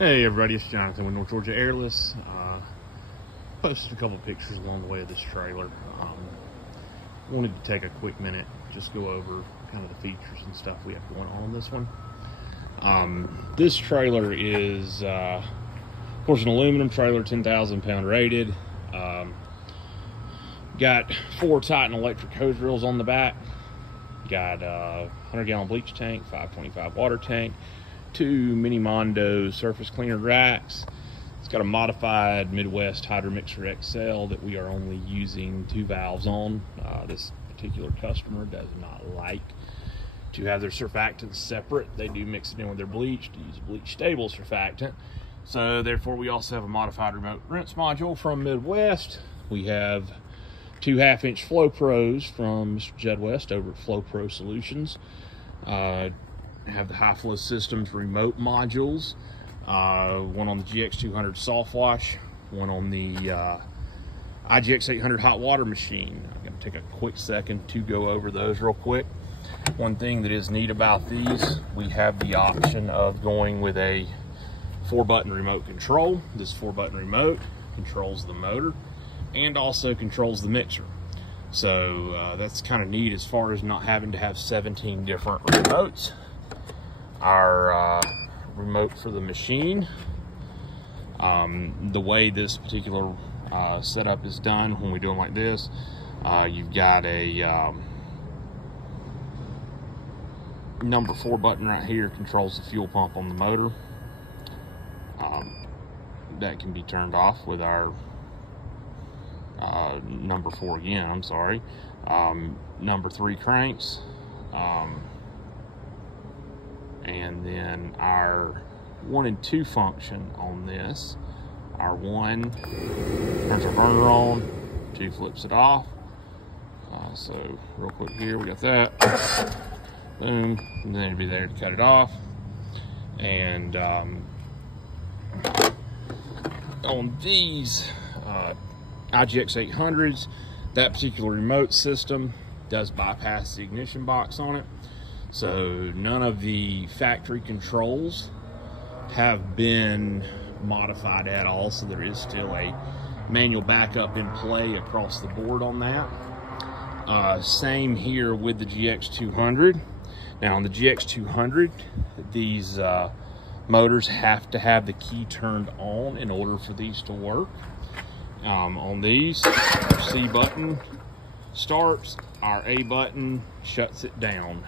Hey everybody, it's Jonathan with North Georgia Airless. Posted a couple pictures along the way of this trailer. Wanted to take a quick minute, just go over kind of the features and stuff we have going on this one. This trailer is, of course, an aluminum trailer, 10,000 pound rated. Got 4 Titan electric hose reels on the back. Got a 100-gallon bleach tank, 525 water tank, 2 Mini Mondo surface cleaner racks. It's got a modified Midwest Hydro Mixer XL that we are only using 2 valves on. This particular customer does not like to have their surfactants separate. They do mix it in with their bleach to use a bleach stable surfactant. So therefore we also have a modified remote rinse module from Midwest. We have 2 1/2-inch Flow Pros from Mr. Jed West over at Flow Pro Solutions. Have the High Flow Systems remote modules, one on the GX200 soft wash, one on the IGX 800 hot water machine. I'm going to take a quick second to go over those real quick. One thing that is neat about these, we have the option of going with a 4-button remote control. This 4-button remote controls the motor and also controls the mixer. So that's kind of neat as far as not having to have 17 different remotes. Our remote for the machine, the way this particular setup is done when we do them like this, you've got a number 4 button right here, controls the fuel pump on the motor. That can be turned off with our number 4 again, I'm sorry. Number 3 cranks. And then our 1 and 2 function on this. Our 1 turns our burner on, 2 flips it off. So real quick here, we got that. Boom, and then it'd be there to cut it off. And on these IGX 800s, that particular remote system does bypass the ignition box on it. So none of the factory controls have been modified at all. So there is still a manual backup in play across the board on that. Same here with the GX200. Now on the GX200, these motors have to have the key turned on in order for these to work. On these, our C button starts, our A button shuts it down.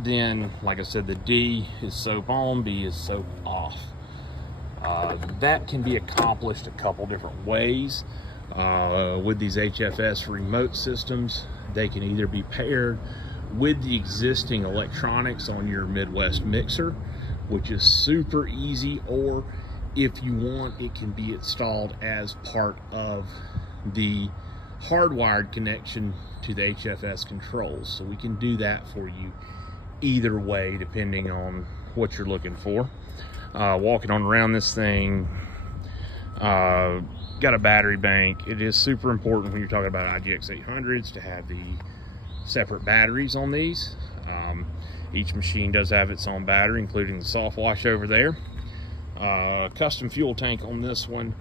Then, like I said, the D is soap on, B is soap off. That can be accomplished a couple different ways. With these HFS remote systems, they can either be paired with the existing electronics on your Midwest mixer, which is super easy, or if you want, it can be installed as part of the hardwired connection to the HFS controls. So we can do that for you either way, depending on what you're looking for. Walking on around this thing, got a battery bank. It is super important when you're talking about IGX 800s to have the separate batteries on these. Each machine does have its own battery, including the soft wash over there. Custom fuel tank on this one.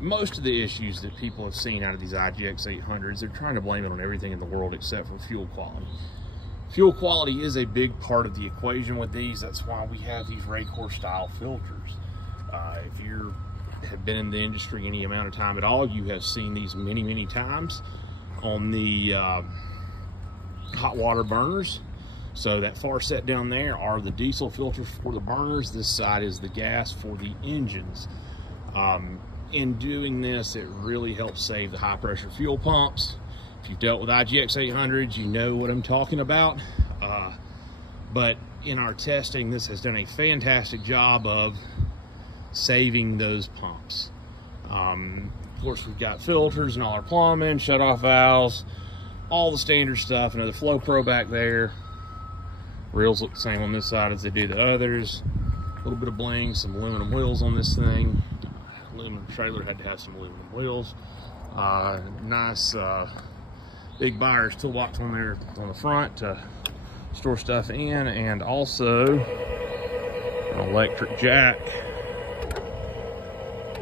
Most of the issues that people have seen out of these IGX 800s, they're trying to blame it on everything in the world except for fuel quality. Fuel quality is a big part of the equation with these. That's why we have these Racor style filters. If you have been in the industry any amount of time at all, you have seen these many times on the hot water burners. So that far set down there are the diesel filters for the burners. This side is the gas for the engines. In doing this, it really helps save the high pressure fuel pumps. If you've dealt with IGX 800s, you know what I'm talking about. But in our testing, this has done a fantastic job of saving those pumps. Of course, we've got filters and all our plumbing, shut-off valves, all the standard stuff. Another Flow Pro back there. Reels look the same on this side as they do the others. A little bit of bling, some aluminum wheels on this thing. Aluminum trailer had to have some aluminum wheels. Nice big buyer's toolbox on there on the front to store stuff in, and also an electric jack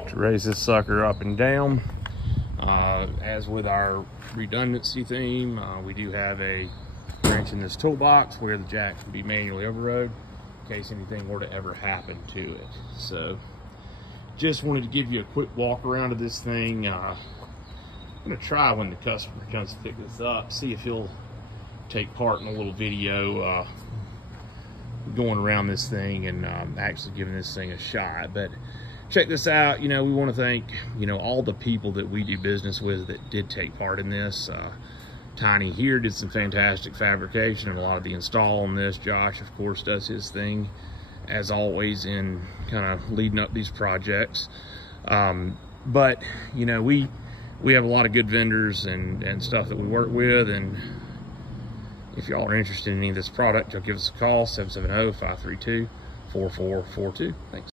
to raise this sucker up and down. As with our redundancy theme, we do have a wrench in this toolbox where the jack can be manually overrode in case anything were to ever happen to it. So just wanted to give you a quick walk around of this thing. I'm going to try when the customer comes to pick this up, see if he'll take part in a little video going around this thing and actually giving this thing a shot. But check this out. We want to thank all the people that we do business with that did take part in this. Tiny here did some fantastic fabrication and a lot of the install on this. Josh, of course, does his thing as always in kind of leading up these projects. But we have a lot of good vendors and stuff that we work with, and if y'all are interested in any of this product, y'all give us a call, 770-532-4442. Thanks.